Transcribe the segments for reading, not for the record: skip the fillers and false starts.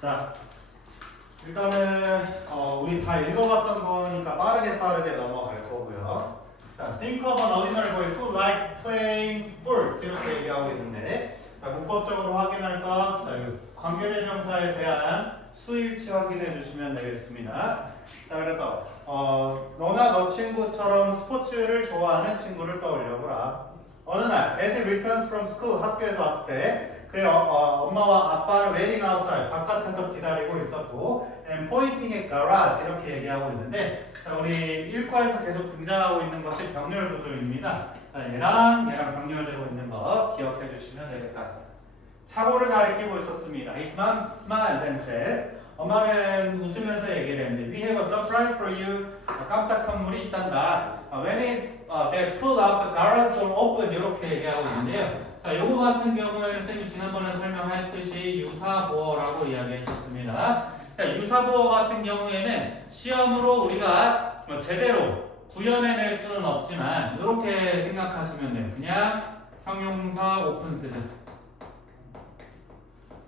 자, 일단은 우리 다 읽어봤던 거니까 빠르게 넘어갈 거고요. 자, think of an ordinary boy who likes playing sports 이렇게 얘기하고 있는데, 자, 문법적으로 확인할 것, 자, 관계대명사에 대한 수일치 확인해 주시면 되겠습니다. 자, 그래서 너나 너 친구처럼 스포츠를 좋아하는 친구를 떠올려보라. 어느 날, as he returns from school, 학교에서 왔을 때 그의 엄마와 아빠를 waiting outside, 바깥에서 기다리고 있었고, and pointing at garage 이렇게 얘기하고 있는데, 자, 우리 1과에서 계속 등장하고 있는 것이 병렬 구조입니다. 자, 얘랑 병렬되고 있는 거 기억해 주시면 되겠다. 차고를 가리키고 있었습니다. His mom smiles and says, 엄마는 웃으면서 얘기를 했는데, we have a surprise for you. 깜짝 선물이 있단다. When is they pull out the garage door open 이렇게 얘기하고 있는데요. 자, 요거 같은 경우에는 쌤이 지난번에 설명했듯이 유사보어라고 이야기했었습니다. 자, 유사보어 같은 경우에는 시험으로 우리가 제대로 구현해낼 수는 없지만 이렇게 생각하시면 돼요. 그냥 형용사 오픈 쓰자.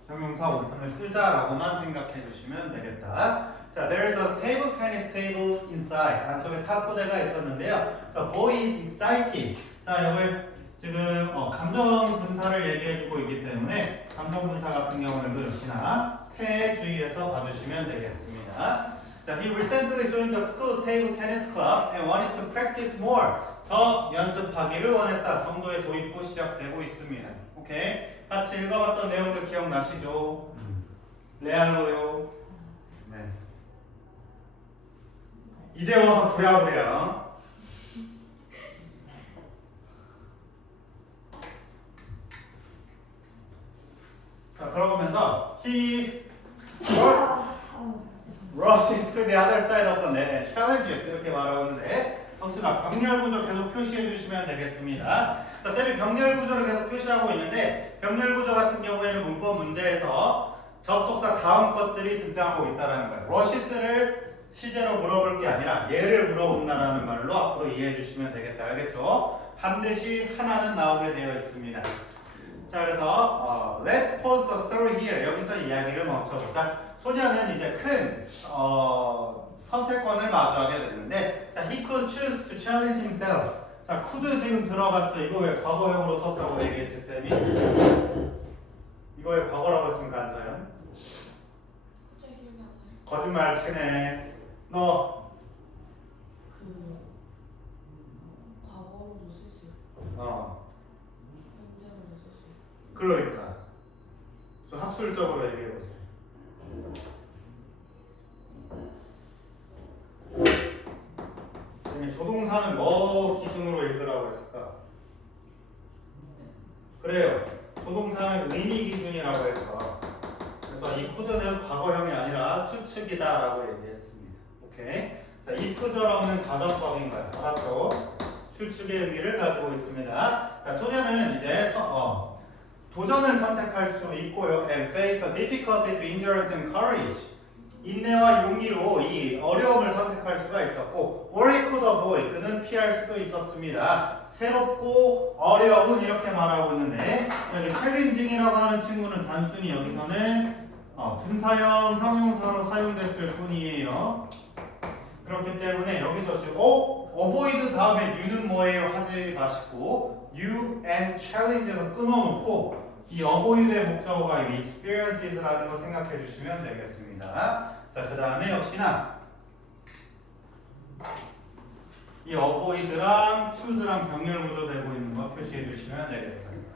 형용사 오픈을 쓰자라고만 생각해 주시면 되겠다. 자, there's a table tennis table inside. 안쪽에 탁구대가 있었는데요. The boy is excited. 자, 여기 지금 감정 분사를 얘기해주고 있기 때문에 감정 분사 같은 경우는 그 역시나 태주의에서 봐주시면 되겠습니다. 자, he recently joined the school table tennis club and wanted to practice more. 더 연습하기를 원했다. 정도의 도입부 시작되고 있습니다. 오케이. 같이 읽어봤던 내용들 기억나시죠? 레알로요. 네. 이제 와서 부랴부랴. 자, 그러면서 he rushes to the other side of the net and challenges 이렇게 말하고 있는데, 역시나 병렬 구조 계속 표시해 주시면 되겠습니다. 자, 쌤이 병렬 구조를 계속 표시하고 있는데, 병렬 구조 같은 경우에는 문법 문제에서 접속사 다음 것들이 등장하고 있다는 거예요. rushes를 시제로 물어볼 게 아니라 얘를 물어본다라는 말로 앞으로 이해해 주시면 되겠다. 알겠죠? 반드시 하나는 나오게 되어 있습니다. 자, 그래서 let's pause the story here. 여기서 이야기를 멈춰보자. 소녀는 이제 큰 선택권을 마주하게 되는데, 자, he could choose to challenge himself. 자, could 지금 들어갔어. 이거 왜 과거형으로 썼다고 얘기했지, 쌤이? 이거 왜 과거라고 했습니까, 안서연? 거짓말 치네. 너 과거로도 쓸 수 있고 현재로도 쓸 수 있고. 그러니까 좀 학술적으로 얘기해 보세요. 쌤이 조동사는 뭐 기준으로 읽으라고 했을까? 그래요. 조동사는 의미 기준이라고 했어. 그래서 이 could는 과거형이 아니라 추측이다라고 얘기했습니다. 오케이. 자, if절 없는 가정법인 거예요. 알았죠? 추측의 의미를 가지고 있습니다. 자, 소녀는 이제 도전을 선택할 수 있고요. And face a difficulty to endurance and courage. 인내와 용기로 이 어려움을 선택할 수가 있었고, or he could avoid. 그는 피할 수도 있었습니다. 새롭고 어려운 이렇게 말하고 있는데, 여기 챌린징이라고 하는 친구는 단순히 여기서는 분사형 형용사로 사용됐을 뿐이에요. 그렇기 때문에 여기서 지금 avoid 다음에 new는 뭐예요? 하지 마시고 new and challenge에서 끊어놓고 이 avoid의 목적어가 이 experiences라는 거 생각해 주시면 되겠습니다. 자, 그 다음에 역시나 이 avoid랑 choose랑 병렬 구조 되고 있는 거 표시해 주시면 되겠습니다.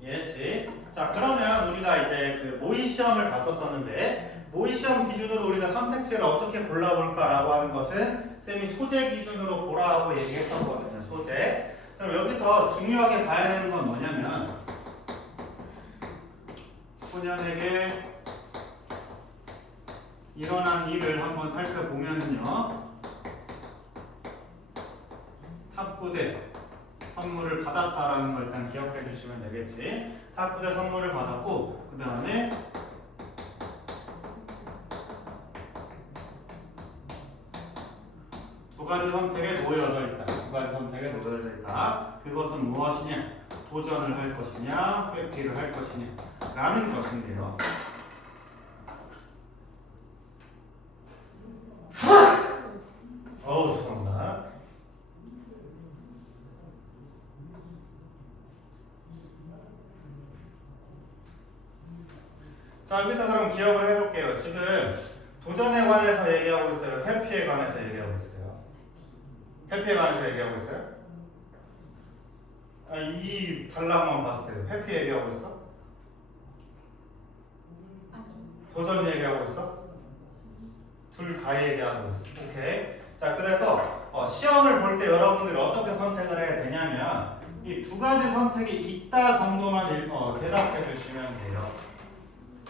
이해했지? 자, 그러면 우리가 이제 그 모의 시험을 봤었었는데, 모의 시험 기준으로 우리가 선택지를 어떻게 골라볼까라고 하는 것은 쌤이 소재 기준으로 보라고 얘기했었거든요. 소재. 그럼 여기서 중요하게 봐야 되는 건 뭐냐면, 소년에게 일어난 일을 한번 살펴보면은요, 탑9대 선물을 받았다라는 걸 일단 기억해 주시면 되겠지. 탑9대 선물을 받았고, 그 다음에 두 가지 선택에 놓여져 있다. 두 가지 선택에 놓여져 있다. 그것은 무엇이냐? 도전을 할 것이냐, 회피를 할 것이냐 라는 것인데요. 죄송합니다. 자, 여기서 그럼 기억을 해볼게요. 지금 도전에 관해서 얘기하고 있어요. 회피에 관해서 얘기하고 있어요. 회피에 관해서 얘기하고 있어요? 이 단락만 봤을 때 회피 얘기하고 있어? 도전 얘기하고 있어? 둘 다 얘기하고 있어. 오케이. 자, 그래서 시험을 볼 때 여러분들이 어떻게 선택을 해야 되냐면 이 두 가지 선택이 있다 정도만 대답해 주시면 돼요.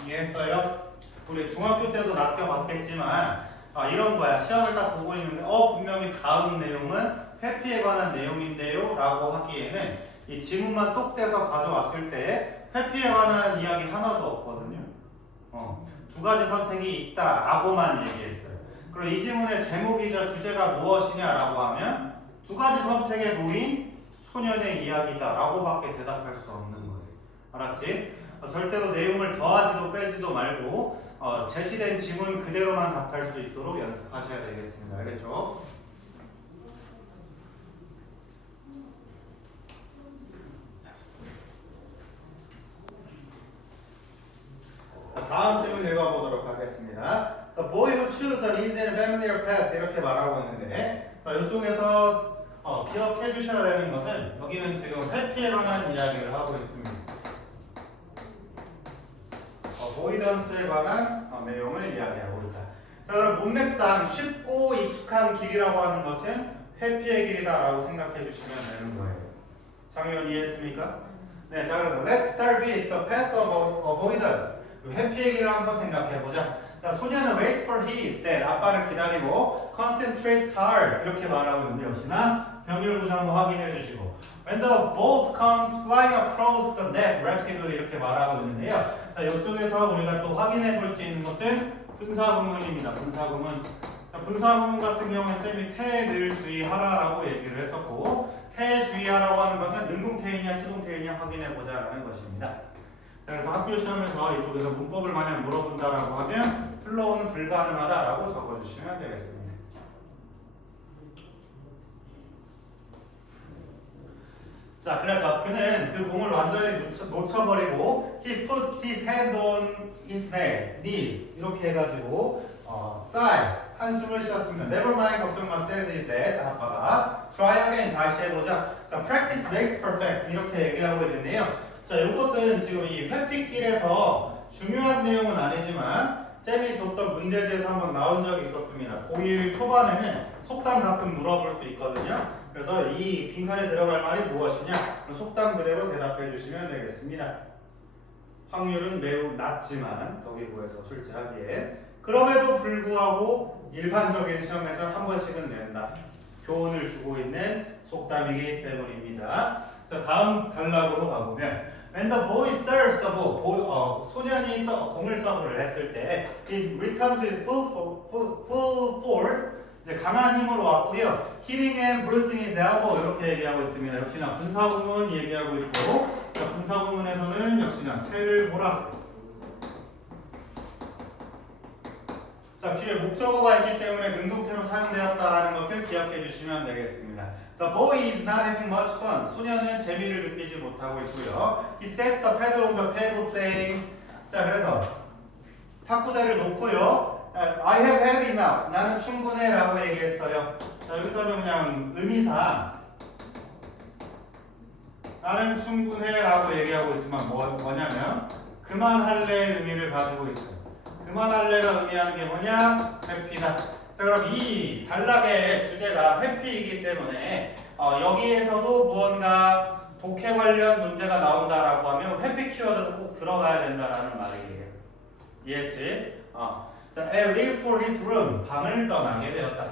이해했어요? 우리 중학교 때도 맡겨봤겠지만 이런 거야. 시험을 딱 보고 있는데 분명히 다음 내용은 회피에 관한 내용인데요 라고 하기에는 이 지문만 똑 떼서 가져왔을 때 회피에 관한 이야기 하나도 없거든요. 두 가지 선택이 있다 라고만 얘기했어요. 그리고 이 지문의 제목이자 주제가 무엇이냐라고 하면 두 가지 선택에 놓인 소년의 이야기다 라고밖에 대답할 수 없는 거예요. 알았지? 절대로 내용을 더하지도 빼지도 말고 제시된 지문 그대로만 답할 수 있도록 연습하셔야 되겠습니다. 알겠죠? 다음 질문 읽어보도록 하겠습니다. The boy who chose an easy and familiar path 이렇게 말하고 있는데 이쪽에서 기억해 주셔야 되는 것은 여기는 지금 회피에 관한 이야기를 하고 있습니다. 보이던스에 관한 내용을 이야기하고 있다. 자, 그럼 문맥상 쉽고 익숙한 길이라고 하는 것은 회피의 길이다라고 생각해 주시면 되는 거예요. 장의원 이해했습니까? 네, 자 그래서 Let's start with the path of avoidance. 회피의 길을 한번 생각해 보자. 자, 소녀는 waits for his dad. 아빠를 기다리고 concentrates hard 이렇게 말하고 있는데 역시나 병렬 구조 확인해 주시고 When the ball comes flying across the net rapidly 이렇게 말하고 있는데요. 자, 이쪽에서 우리가 또 확인해 볼 수 있는 것은 분사구문입니다. 분사구문. 자, 분사구문 같은 경우는 쌤이 태에 늘 주의하라라고 얘기를 했었고 태에 주의하라고 하는 것은 능동태이냐 수동태이냐 확인해 보자라는 것입니다. 자, 그래서 학교 시험에서 이쪽에서 문법을 만약 물어본다라고 하면 플로우는 불가능하다라고 적어주시면 되겠습니다. 자, 그래서 그는 그 공을 완전히 놓쳐버리고 he puts his hand on his knees 이렇게 해가지고 sigh 한숨을 쉬었습니다. Never mind 걱정 마 says his dad 아빠가 try again 다시 해보자. 자, practice makes perfect 이렇게 얘기하고 있는데요. 자, 이것은 지금 이 회피길에서 중요한 내용은 아니지만 쌤이 줬던 문제지에서 한번 나온 적이 있었습니다. 고1 초반에는 속담 가끔 물어볼 수 있거든요. 그래서 이 빈칸에 들어갈 말이 무엇이냐? 속담 그대로 대답해 주시면 되겠습니다. 확률은 매우 낮지만 더기고에서 출제하기에 그럼에도 불구하고 일반적인 시험에서 한 번씩은 낸다. 교훈을 주고 있는 속담이기 때문입니다. 자, 다음 단락으로 가보면 When the boy serves the ball, 소년이 공을 서브를 했을 때 it returns with full force 이제 강한 힘으로 왔고요. hitting and bruising his elbow 이렇게 얘기하고 있습니다. 역시나 분사구문 얘기하고 있고 자, 분사구문에서는 역시나 태를 보라. 자, 뒤에 목적어가 있기 때문에 능동태로 사용되었다라는 것을 기억해 주시면 되겠습니다. The boy is not having much fun. 소년은 재미를 느끼지 못하고 있고요. He sets the pedal on the table saying 자, 그래서 탁구대를 놓고요. I have had enough. 나는 충분해 라고 얘기했어요. 자, 여기서는 그냥 의미상 나는 충분해 라고 얘기하고 있지만 뭐냐면 그만할래의 의미를 가지고 있어요. 그만할래가 의미하는 게 뭐냐? 회피다. 자, 그럼 이 단락의 주제가 회피이기 때문에 여기에서도 무언가 독해 관련 문제가 나온다라고 하면 회피 키워드가 꼭 들어가야 된다라는 말이에요. 이해했지? 자, Ed leaves for his room. 방을 떠나게 되었다.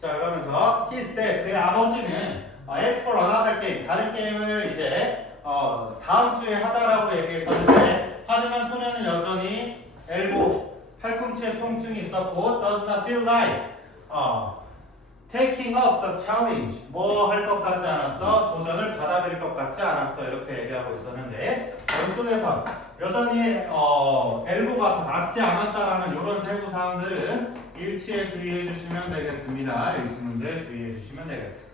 자, 그러면서 his dad, 그의 아버지는 asked for another game. 다른 게임을 이제 다음 주에 하자라고 얘기했었는데 하지만 소년은 여전히 팔꿈치에 통증이 있었고 does not feel like taking up the challenge. 뭐 할 것 같지 않았어? 도전을 받아들일 것 같지 않았어. 이렇게 얘기하고 있었는데 이쪽에서 여전히 엘보가 맞지 않았다라는 이런 세부 사항들은 일치에 주의해 주시면 되겠습니다. 일치 문제에 주의해 주시면 되겠습니다.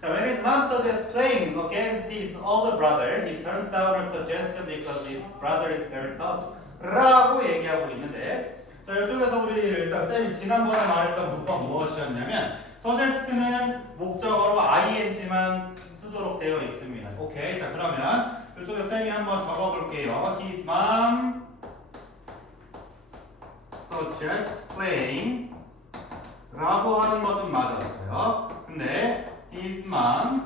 자, when his mom suggests playing against his older brother, he turns down her suggestion because his brother is very tough. 라고 얘기하고 있는데, 자, 이쪽에서 우리 일단 쌤이 지난번에 말했던 문법 무엇이었냐면, suggest는 목적어로 ing만 쓰도록 되어 있습니다. 오케이. 자, 그러면 이쪽에 쌤이 한번 적어볼게요. His mom suggests playing 라고 하는 것은 맞았어요. 근데 his mom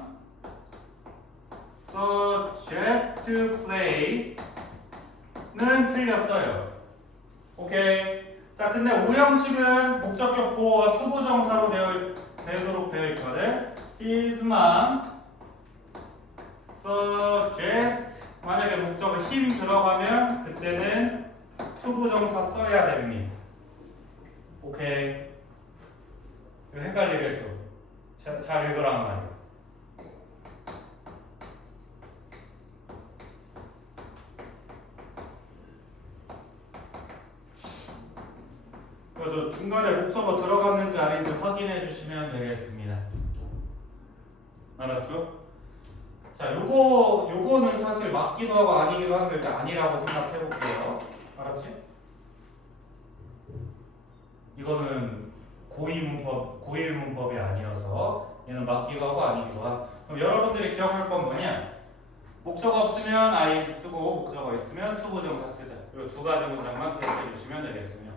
suggests to play 는 틀렸어요. 오케이. 자, 근데 오형식은 목적격 보호가 투부정사로 되도록 되어 있거든. his mom suggests 만약에 목적어 him 들어가면 그때는 투부정사 써야 됩니다. 오케이. 이거 헷갈리겠죠? 잘 읽으란 말이에요. 그래서 중간에 목적어 들어갔는지 아닌지 확인해 주시면 되겠습니다. 알았죠? 자, 요거는 사실 맞기도 하고 아니기도 한데 일단 아니라고 생각해 볼게요. 알았지? 이거는 고일 문법이 아니어서 얘는 맞기도 하고 아니기도 하고. 그럼 여러분들이 기억할 건 뭐냐? 목적어 없으면 ing 쓰고 목적어 있으면 투부정사 쓰자. 이 두 가지 문장만 기억해 주시면 되겠습니다.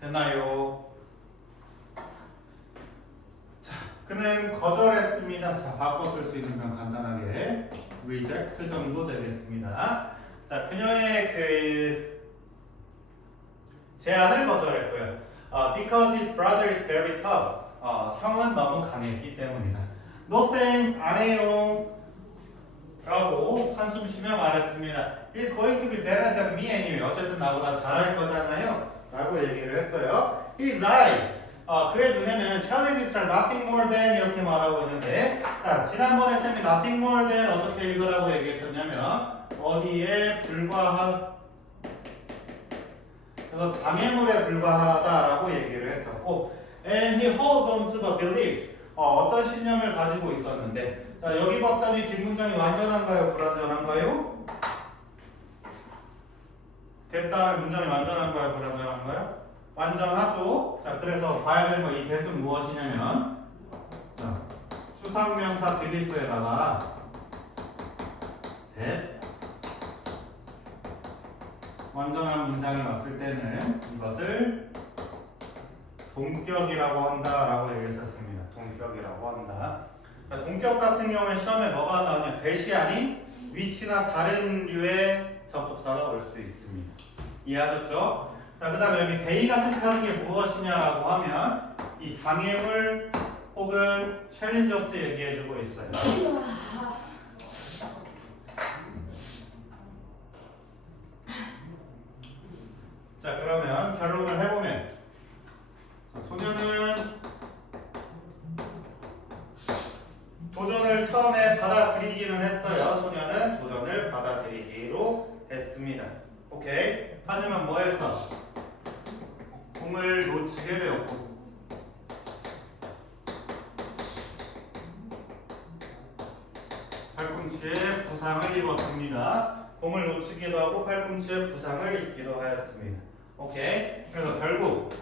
됐나요? 자, 그는 거절했습니다. 자, 바꿔 쓸 수 있는 건 간단하게 reject 정도 되겠습니다. 자, 그녀의 그 제안을 거절했고요. Because his brother is very tough. 형은 너무 강했기 때문이다. No thanks, 안 해요. 라고 한숨 쉬며 말했습니다. He's going to be better than me anyway. 어쨌든 나보다 잘할 거잖아요. 라고 얘기를 했어요. His eyes. 그의 눈에는 challenges are nothing more than 이렇게 말하고 있는데, 자, 지난번에 쌤이 nothing more than 어떻게 읽으라고 얘기했었냐면 어디에 불과한, 그래서 장애물에 불과하다라고 얘기를 했었고, and he holds on to the belief. 어떤 신념을 가지고 있었는데, 자, 여기 봤더니 뒷문장이 완전한가요? 불완전한가요? 됐다면 문장이 완전한가요? 불완전한가요? 완전하죠. 자, 그래서 봐야 되는 거 이 대은 무엇이냐면, 자, 추상명사 belief에다가 that 완전한 문장을 봤을 때는 이것을 동격이라고 한다라고 얘기했었습니다. 동격이라고 한다. 자, 동격 같은 경우에 시험에 뭐가 나오냐? 대시 아닌 위치나 다른 류의 접속사가 올 수 있습니다. 이해하셨죠? 자, 그 다음에 여기 대의가 뜻하는 게 무엇이냐라고 하면 이 장애물 혹은 챌린저스 얘기해주고 있어요. 자, 그러면 결론을 해보면, 자, 소녀는 도전을 처음에 받아들이기는 했어요. 소녀는 도전을 받아들이기로 했습니다. 오케이. 하지만 뭐 했어? 공을 놓치게 되었고, 팔꿈치에 부상을 입었습니다. 공을 놓치기도 하고 팔꿈치에 부상을 입기도 하였습니다. 오케이. 그래서 결국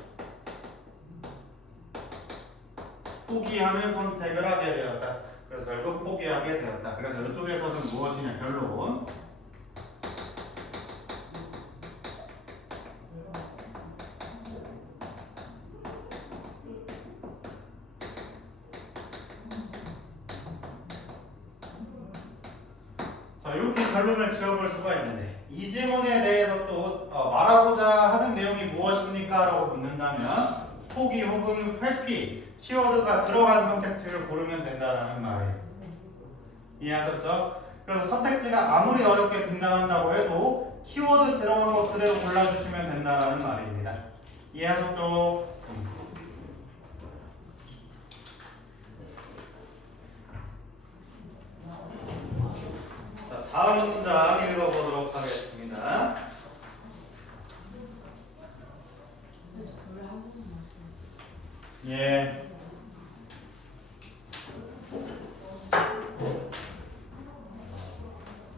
포기하는 선택을 하게 되었다. 그래서 결국 포기하게 되었다. 그래서 이쪽에서는 무엇이냐? 결론. 자, 이렇게 결론을 지어볼 수가 있는데, 이 질문에 대해서 또 말하고자 하는 내용이 무엇입니까? 라고 묻는다면 포기 혹은 회피, 키워드가 들어간 선택지를 고르면 된다는 말이에요. 이해하셨죠? 그래서 선택지가 아무리 어렵게 등장한다고 해도 키워드 들어간 거 그대로 골라주시면 된다는 말입니다. 이해하셨죠? 다음 문장 읽어보도록 하겠습니다. 근데 저 원래 한 번만 예.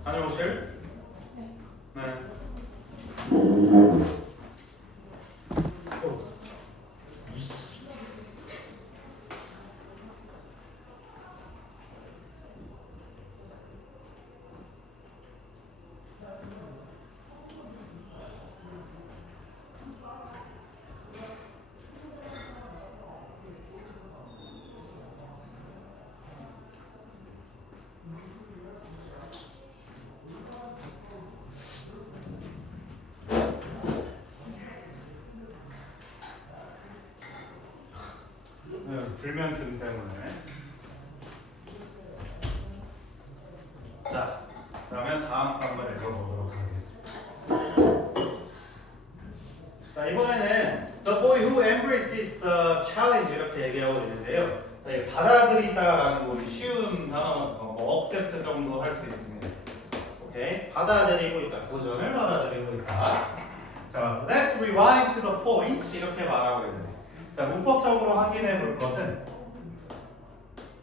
다녀오실? 네. 불면증 때문에. 자, 그러면 다음 거 한번 읽어보도록 하겠습니다. 자, 이번에는 The boy who embraces the challenge 이렇게 얘기하고 있는데요. 자, 이 받아들이다라는 거 쉬운 단어, 뭐 accept 정도 할 수 있습니다. 오케이, 받아들이고 있다, 도전을 받아들이고 있다. 자, let's rewind to the point 이렇게 말하고 있는데, 자, 문법적으로 확인해 볼 것은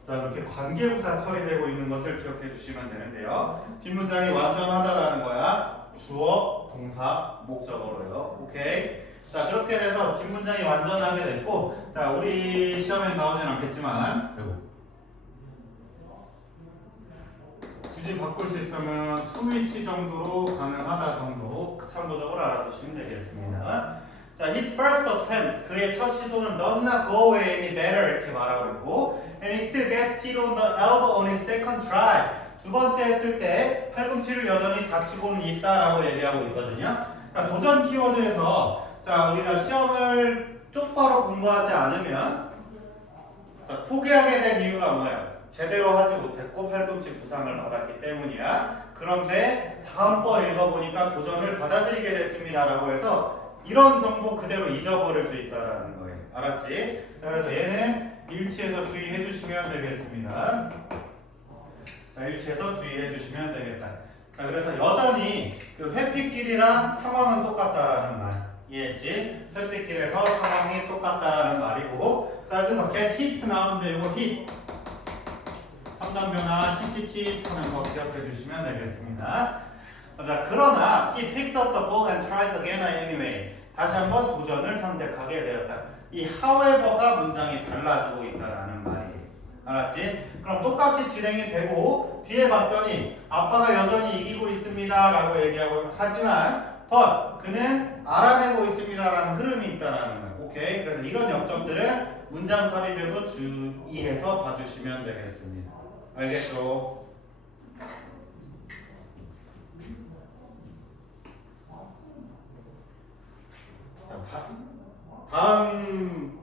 자, 이렇게 관계부사 처리되고 있는 것을 기억해 주시면 되는데요. 뒷문장이 완전하다라는 거야. 주어, 동사, 목적어로요. 오케이. 자, 그렇게 돼서 뒷문장이 완전하게 됐고, 자, 우리 시험에 나오진 않겠지만, 굳이 바꿀 수 있으면 to which 정도로 가능하다 정도 참고적으로 알아두시면 되겠습니다. 자, his first attempt, 그의 첫 시도는 does not go any better 이렇게 말하고 있고, and he still gets hit on the elbow on his second try. 두 번째 했을 때 팔꿈치를 여전히 다치고는 있다라고 얘기하고 있거든요. 자, 도전 키워드에서 자, 우리가 시험을 똑바로 공부하지 않으면 자, 포기하게 된 이유가 뭐야? 제대로 하지 못했고 팔꿈치 부상을 받았기 때문이야. 그런데 다음번 읽어보니까 도전을 받아들이게 됐습니다라고 해서 이런 정보 그대로 잊어버릴 수 있다라는 거예요. 알았지? 자, 그래서 얘는 일치해서 주의해 주시면 되겠습니다. 자, 일치해서 주의해 주시면 되겠다. 자, 그래서 여전히 그 회피길이랑 상황은 똑같다라는 말. 이해했지? 회피길에서 상황이 똑같다라는 말이고, 자, 그래서 get hit 나오는데 이거 hit 3단 변화 hit 하는 거 기억해 주시면 되겠습니다. 자, 그러나 he picks up the ball and tries again anyway. 다시 한번 도전을 선택하게 되었다. 이 however가 문장이 달라지고 있다라는 말이에요. 알았지? 그럼 똑같이 진행이 되고 뒤에 봤더니 아빠가 여전히 이기고 있습니다라고 얘기하고 하지만 but 그는 알아내고 있습니다라는 흐름이 있다라는 거예요. 오케이? 그래서 이런 역점들은 문장 삽입에도 주의해서 봐주시면 되겠습니다. 알겠죠? 다음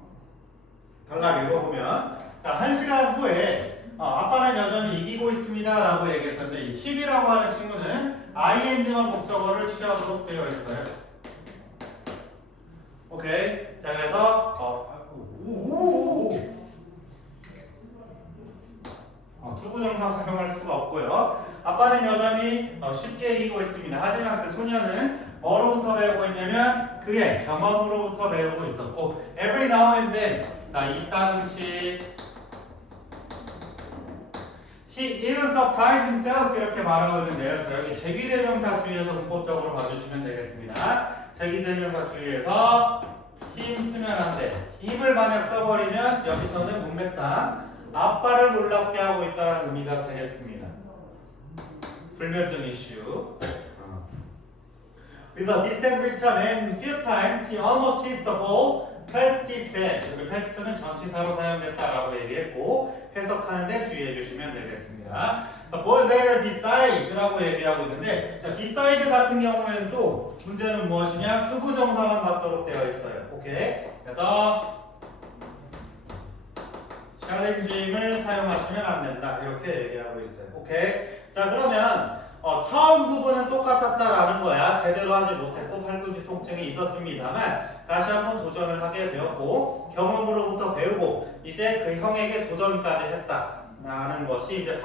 단락 읽어보면 자, 1시간 후에 아빠는 여전히 이기고 있습니다 라고 얘기했었는데 이 킵이라고 하는 친구는 ing만 목적어를 취하도록 되어 있어요. 오케이. 자, 그래서 투부정사 사용할 수가 없고요. 아빠는 여전히 쉽게 이기고 있습니다. 하지만 그 소녀는 뭐로부터 배우고 있냐면 그의 경험으로부터 배우고 있었고 every now and then 자, 이따금씩 he even surprised himself 이렇게 말하고 있는데요. 자, 여기 제기대명사 주의해서 문법적으로 봐주시면 되겠습니다. 제기대명사 주의해서 힘 쓰면 안 돼. 힘을 만약 써버리면 여기서는 문맥상 아빠를 놀랍게 하고 있다는 의미가 되겠습니다. 불면증 이슈. With a decent return and few times he almost hits the ball past his head. 여기 past는 전치사로 사용됐다라고 얘기했고 해석하는데 주의해 주시면 되겠습니다. The boy later decide라고 얘기하고 있는데 자, decide 같은 경우에는 또 문제는 무엇이냐? 투부정사만 받도록 되어 있어요. 오케이. 그래서 challenging을 사용하시면 안 된다. 이렇게 얘기하고 있어요. 오케이. 자, 그러면 처음 부분은 똑같았다라는 거야. 제대로 하지 못했고 팔꿈치 통증이 있었습니다만 다시 한번 도전을 하게 되었고 경험으로부터 배우고 이제 그 형에게 도전까지 했다라는 것이 이제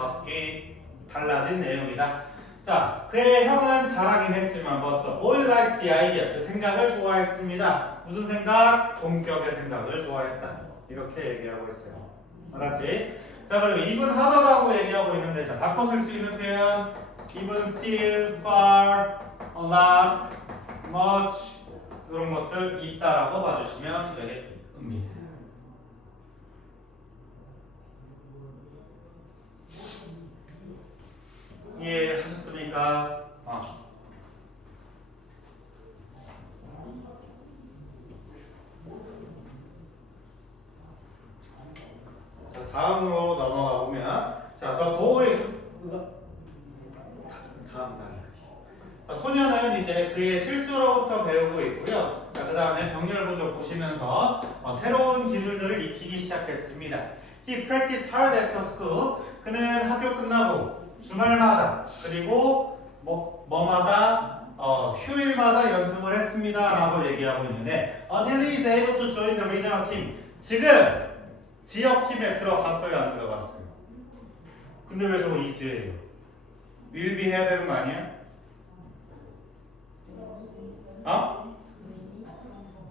달라진 내용이다. 자, 그의 형은 잘하긴 했지만 but the boy likes the idea. 그 생각을 좋아했습니다. 무슨 생각? 동격의 생각을 좋아했다. 이렇게 얘기하고 있어요. 알았지? 자, 그리고 even harder라고 얘기하고 있는데 자, 바꿔 쓸 수 있는 표현 even, still, far, a lot, much 이런 것들 있다라고 봐주시면 되겠습니다. 이해하셨습니까? 자, 다음으로 넘어가 보면 자, the boy 다음 단계. 자, 소녀는 이제 그의 실수로부터 배우고 있고요. 자, 그 다음에 병렬 구조 보시면서 새로운 기술들을 익히기 시작했습니다. He practiced hard after school. 그는 학교 끝나고 주말마다 그리고 뭐마다 휴일마다 연습을 했습니다 라고 얘기하고 있는데 until he is able to join the regional team. 지금 지역팀에 들어갔어요 안 들어갔어요? 근데 왜 저거 is예요? will be 해야 되는 거 아니야?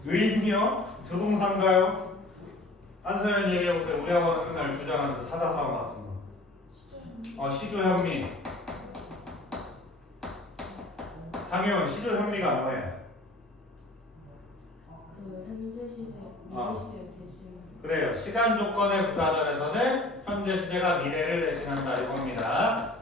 의인이요? 조동사인가요? 안서연 얘기해볼게요. 우리 학원은 맨날 주장하는 그 사자성어 같은 거. 시조현미. 장혜원, 시조현미가 뭐예요? 그 현재 시제 미래 시제 대신. 그래요. 시간 조건의 부사절에서는 현재 시제가 미래를 대신한다 이겁니다.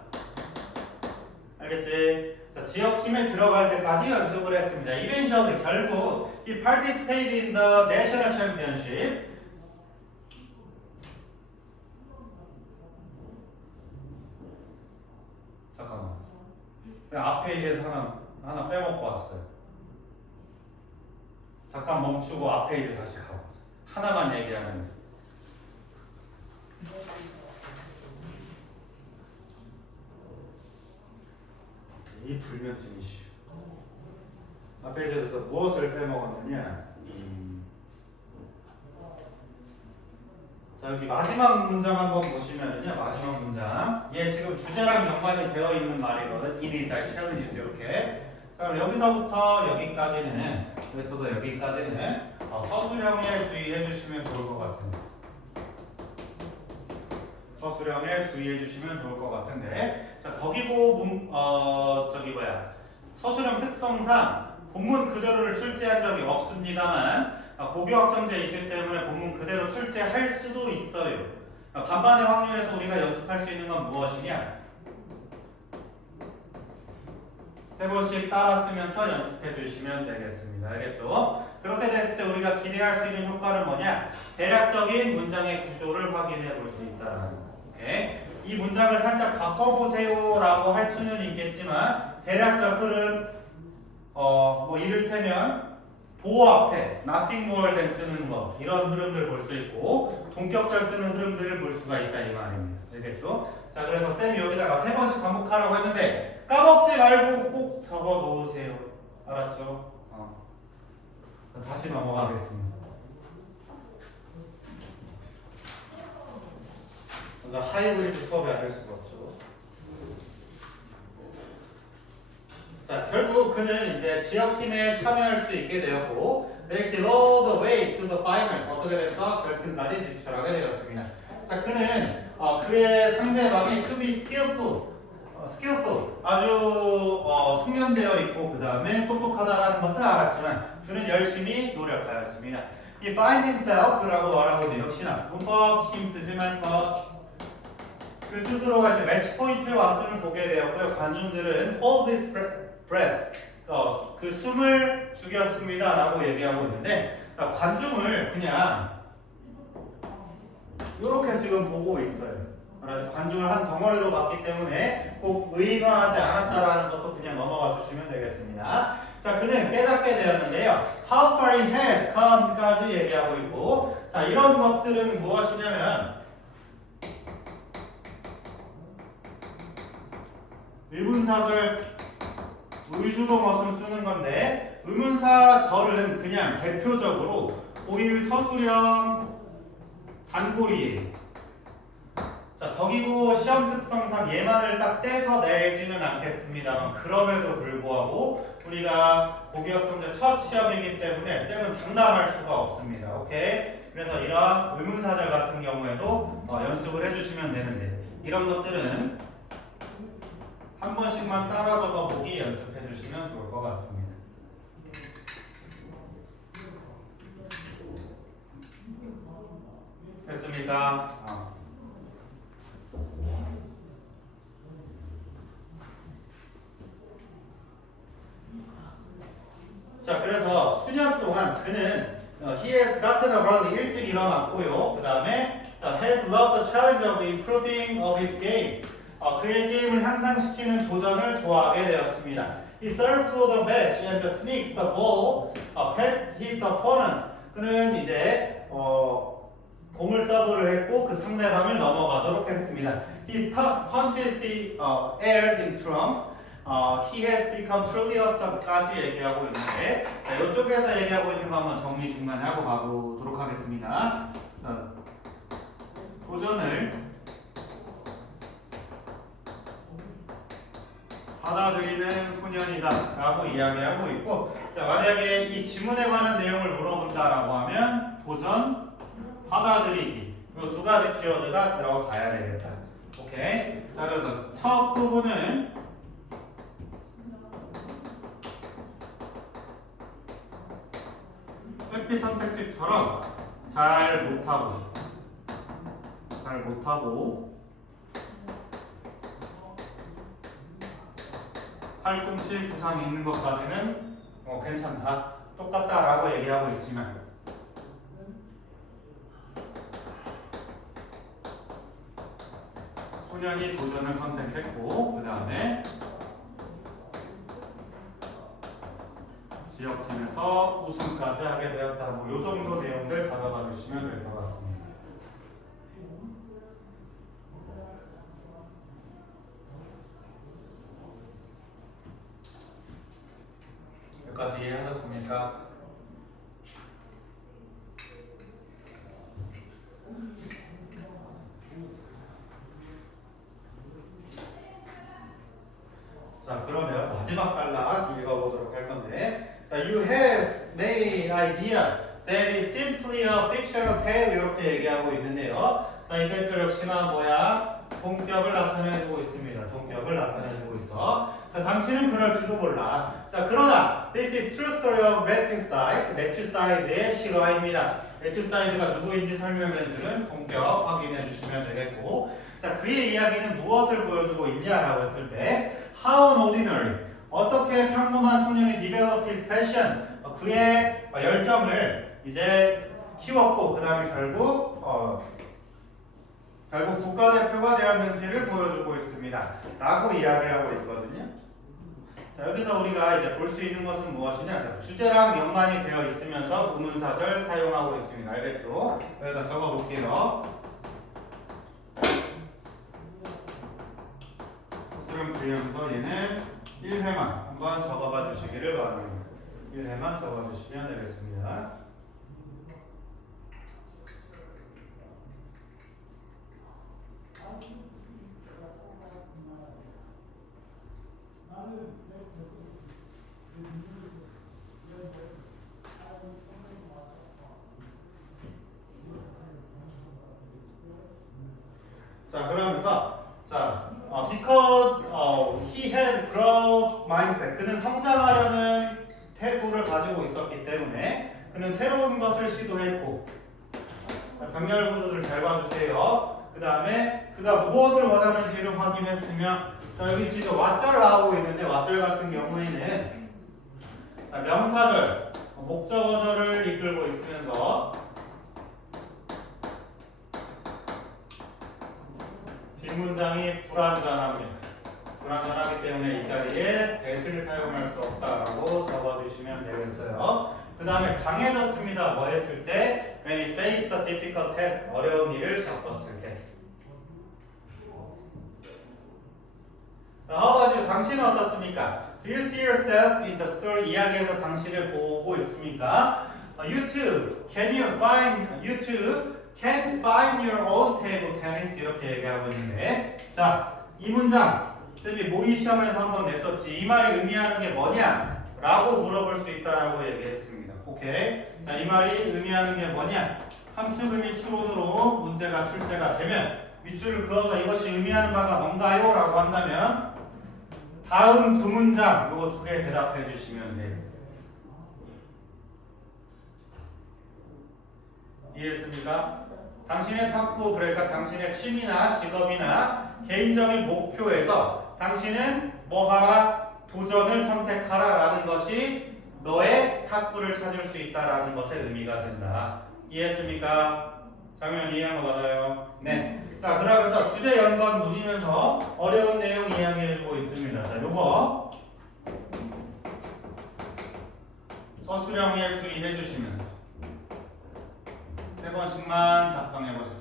알겠지? 자, 지역팀에 들어갈 때까지 연습을 했습니다. Eventually 결국 he participated in the national championship. 잠깐만. 앞에 이제 하나 빼먹고 왔어요. 잠깐 멈추고 앞에 이제 다시 가보자. 하나만 얘기하면. 이 불면증 이슈. 앞에 이제 무엇을 빼먹었느냐? 자, 여기 마지막 문장 한번 보시면은요. 마지막 문장. 얘 지금 주제랑 연관이 되어 있는 말이거든. It is like challenges 이렇게. 자, 그럼 여기서부터 여기까지는 여기서도 여기까지는 서술형에 주의해 주시면 좋을 것 같은데. 서술형에 주의해 주시면 좋을 것 같은데. 자, 덕이고 서술형 특성상 본문 그대로를 출제한 적이 없습니다만 고교학점제 이슈 때문에 본문 그대로 출제할 수도 있어요. 반반의 확률에서 우리가 연습할 수 있는 건 무엇이냐? 3번씩 따라 쓰면서 연습해 주시면 되겠습니다. 알겠죠? 그렇게 됐을 때 우리가 기대할 수 있는 효과는 뭐냐? 대략적인 문장의 구조를 확인해 볼 수 있다는 거. 오케이? 이 문장을 살짝 바꿔보세요 라고 할 수는 있겠지만 대략적 흐름 이를테면 보호 앞에 nothing more than 쓰는 거 이런 흐름들 볼 수 있고 동격절 쓰는 흐름들을 볼 수가 있다 이 말입니다. 알겠죠? 자, 그래서 쌤이 여기다가 3번씩 반복하라고 했는데 까먹지 말고 꼭 적어 놓으세요. 알았죠? 다시 넘어가겠습니다. 먼저 하이브리드 수업이 안 될 수가 없죠. 자, 결국 그는 이제 지역팀에 참여할 수 있게 되었고 makes it all the way to the finals. 어떻게 돼서 결승까지 진출하게 되었습니다. 자, 그는 그의 상대방이 to be skillful, 아주 숙련되어 있고 그 다음에 똑똑하다라는 것을 알았지만 그는 열심히 노력하였습니다. He finds himself라고 말하고 있는 역시나 문법 힘 쓰지 말 것. 그 스스로가 이제 매치 포인트에 왔음을 보게 되었고요. 관중들은 hold his breath, 그 숨을 죽였습니다라고 얘기하고 있는데 관중을 그냥 이렇게 지금 보고 있어요. 그래서 관중을 한 덩어리로 봤기 때문에 꼭 의도하지 않았다라는 것도 그냥 넘어가 주시면 되겠습니다. 자, 그는 깨닫게 되었는데요. How far he has come까지 얘기하고 있고, 자, 이런 것들은 무엇이냐면 의문사절 의주동어순 쓰는 건데 의문사절은 그냥 대표적으로 고일 서술형 단골이에요. 자, 저기고 시험 특성상 얘만을 딱 떼서 내지는 않겠습니다만 그럼에도 불구하고 우리가 고기업정제 첫 시험이기 때문에 쌤은 장담할 수가 없습니다. 오케이? 그래서 이러한 의문사절 같은 경우에도 연습을 해주시면 되는데 이런 것들은 한 번씩만 따라 적어보기 연습해 주시면 좋을 것 같습니다. 됐습니까? 자, 그래서 수년 동안 그는 he has gotten up early 일찍 일어났고요. 그 다음에 has loved the challenge of improving of his game. 그의 게임을 향상시키는 도전을 좋아하게 되었습니다. He serves for the match and sneaks the ball past his opponent. 그는 이제 공을 서브를 했고 그 상대방을 넘어가도록 했습니다. He punches the air in trump. He has become truly awesome까지 얘기하고 있는데 자, 이쪽에서 얘기하고 있는 거 한번 정리 중간에 하고 가보도록 하겠습니다. 자, 도전을 받아들이는 소년이다 라고 이야기하고 있고 자, 만약에 이 지문에 관한 내용을 물어본다라고 하면 도전, 받아들이기 이 두 가지 키워드가 들어가야 되겠다. 오케이. 자, 그래서 첫 부분은 회피 선택지처럼 잘 못하고 팔꿈치 부상이 있는 것까지는 괜찮다, 똑같다라고 얘기하고 있지만 소년이 도전을 선택했고 그 다음에 지역팀에서 우승까지 하게 되었다. 이 정도 내용들 가져가 주시면 될 것 같습니다. 여기까지 이해하셨습니까? 자, 그러면 마지막 단락 읽어보도록 할 건데 You have made idea that is simply a fictional tale 이렇게 얘기하고 있는데요. 자, 이벤트 역시나 뭐야? 동격을 나타내주고 있습니다. 동격을 나타내주고 있어. 자, 당신은 그럴지도 몰라. 자, 그러나 This is true story of Matricide. Matricide의 실화입니다. Matricide가 누구인지 설명해주는 동격 확인해 주시면 되겠고 자, 그의 이야기는 무엇을 보여주고 있냐라고 했을 때 How an ordinary 어떻게 평범한 소년이 develop his passion 그의 열정을 이제 키웠고 그 다음에 결국 국가대표가 되었는지를 보여주고 있습니다 라고 이야기하고 있거든요. 자, 여기서 우리가 이제 볼 수 있는 것은 무엇이냐 자, 주제랑 연관이 되어 있으면서 의문사절 사용하고 있습니다. 알겠죠? 여기다 적어볼게요. 수렴 주의하면서 얘는 1회만 한번 적어봐 주시기를 바랍니다. 1회만 적어 주시면 되겠습니다. 자, 그러면서 because he had growth mindset 그는 성장하려는 태도를 가지고 있었기 때문에 그는 새로운 것을 시도했고 병렬 구조를 잘 봐주세요. 그 다음에 그가 무엇을 원하는지를 확인했으며 자, 여기 지금 왓절 나오고 있는데 왓절 같은 경우에는 자, 명사절 목적어절을 이끌고 있으면서 뒷문장이 불완전합니다. 불완전하기 때문에 이 자리에 that을 사용할 수 없다라고 적어주시면 되겠어요. 그 다음에 강해졌습니다. 뭐 했을 때? When he faced a difficult task. 어려운 일을 겪었을 때. 자, how about you? 당신은 어떻습니까? Do you see yourself in the story? 이야기에서 당신을 보고 있습니까? You too. Can you find you too? can find your own table tennis 이렇게 얘기하고 있는데 자, 이 문장 쌤이 모의 시험에서 한번 냈었지. 이 말이 의미하는 게 뭐냐? 라고 물어볼 수 있다라고 얘기했습니다. 오케이. 자, 이 말이 의미하는 게 뭐냐? 함축음이 추론으로 문제가 출제가 되면 밑줄을 그어서 이것이 의미하는 바가 뭔가요? 라고 한다면 다음 두 문장 요거 두 개 대답해 주시면 돼요. 이해했습니까? 당신의 탁구 그러니까 당신의 취미나 직업이나 개인적인 목표에서 당신은 뭐 하라? 도전을 선택하라 라는 것이 너의 탁구를 찾을 수 있다라는 것의 의미가 된다. 이해했습니까? 장면 이해한 거 맞아요? 네. 자, 그러면서 주제 연관 문이면서 어려운 내용 이야기해주고 있습니다. 자, 요거 서술형에 주의해주시면서 3번씩만 작성해보자.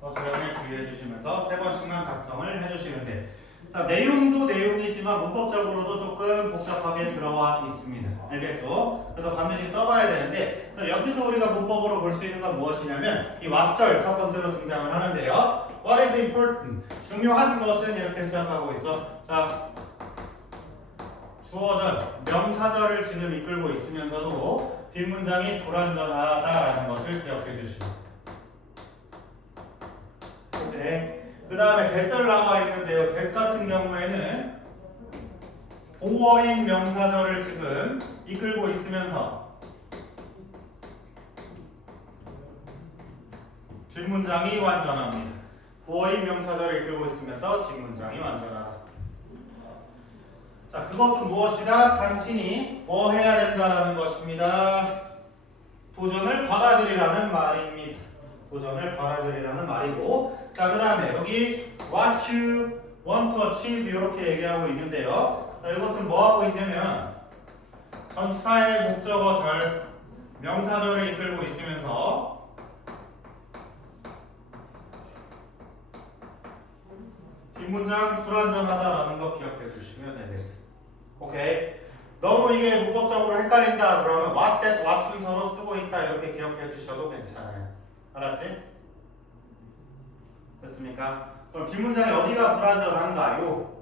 서술형에 주의해주시면서 3번씩만 작성을 해주시면 돼. 자, 내용도 내용이지만 문법적으로도 조금 복잡하게 들어와 있습니다. 알겠죠? 그래서 반드시 써봐야 되는데 여기서 우리가 문법으로 볼 수 있는 건 무엇이냐면 이 왁절 첫 번째로 등장을 하는데요. What is important? 중요한 것은 이렇게 시작하고 있어. 자, 주어절, 명사절을 지금 이끌고 있으면서도 뒷문장이 불완전하다라는 것을 기억해 주시고 네. 그 다음에 대절 나와 있는데요. 대 같은 경우에는 보어인 명사절을 지금 이끌고 있으면서 뒷문장이 완전합니다. 보어인 명사절을 이끌고 있으면서 뒷문장이 완전하다. 자, 그것은 무엇이다? 당신이 뭐 해야 된다라는 것입니다. 도전을 받아들이라는 말입니다. 도전을 받아들이라는 말이고 자, 그 다음에 여기 what you want to achieve 이렇게 얘기하고 있는데요. 자, 이것은 뭐 하고 있냐면 전치사의 목적어절 명사절을 이끌고 있으면서 뒷문장 불완전하다라는 거 기억해 주시면 되겠습니다. 오케이. 너무 이게 문법적으로 헷갈린다 그러면 what that what 순서로 쓰고 있다 이렇게 기억해 주셔도 괜찮아요. 알았지? 됐습니까? 그럼 뒷문장에 어디가 불완전한가요?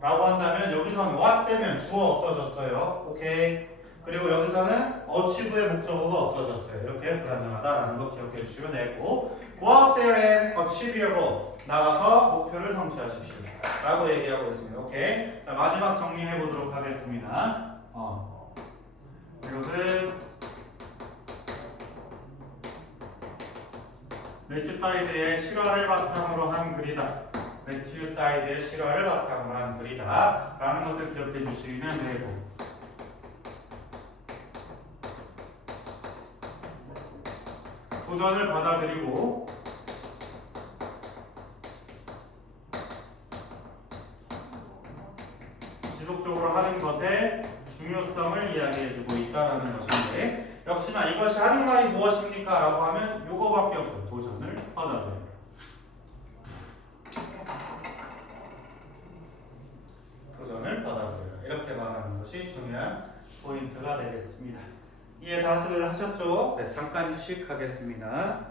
라고 한다면 여기서는 what 되면 주어 없어졌어요. 오케이. 그리고 여기서는 achieve의 목적어가 없어졌어요. 이렇게 불완전하다라는 거 기억해 주시면 되고 go out there and achievable 나가서 목표를 성취하십시오. 라고 얘기하고 있습니다. 오케이. 자, 마지막 정리해 보도록 하겠습니다. 이것은 매튜 사이드의 실화를 바탕으로 한 글이다. 매튜 사이드의 실화를 바탕으로 한 글이다. 라는 것을 기억해 주시면 되고 도전을 받아들이고 지속적으로 하는 것의 중요성을 이야기해주고 있다는 것인데 역시나 이것이 하는 말이 무엇입니까? 라고 하면 요거밖에 없어요. 도전을 받아들여요. 도전을 받아들여요. 이렇게 말하는 것이 중요한 포인트가 되겠습니다. 이해 다들 하셨죠? 네, 잠깐 휴식하겠습니다.